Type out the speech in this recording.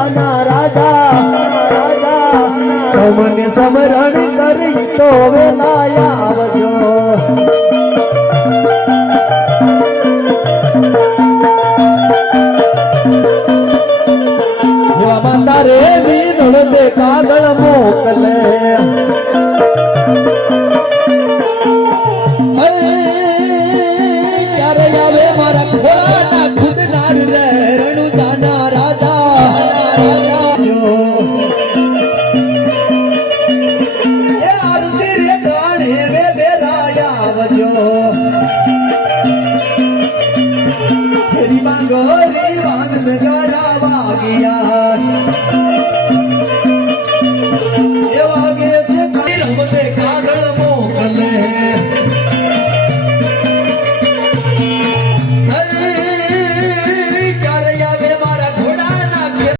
જાના રાજા તમને સમરણ કરી તો વેલાયા આવજો તારે વિનોદ દે કાગળ મોકલે ક્યારે આવે મારા ખોળાના ખુદનાર રે રણુ જાના રાજા જો એ આરતી રે ગાણે વે બેરાયા આવજો ફેરી માંગોરી વાગ નગારા વાગ્યા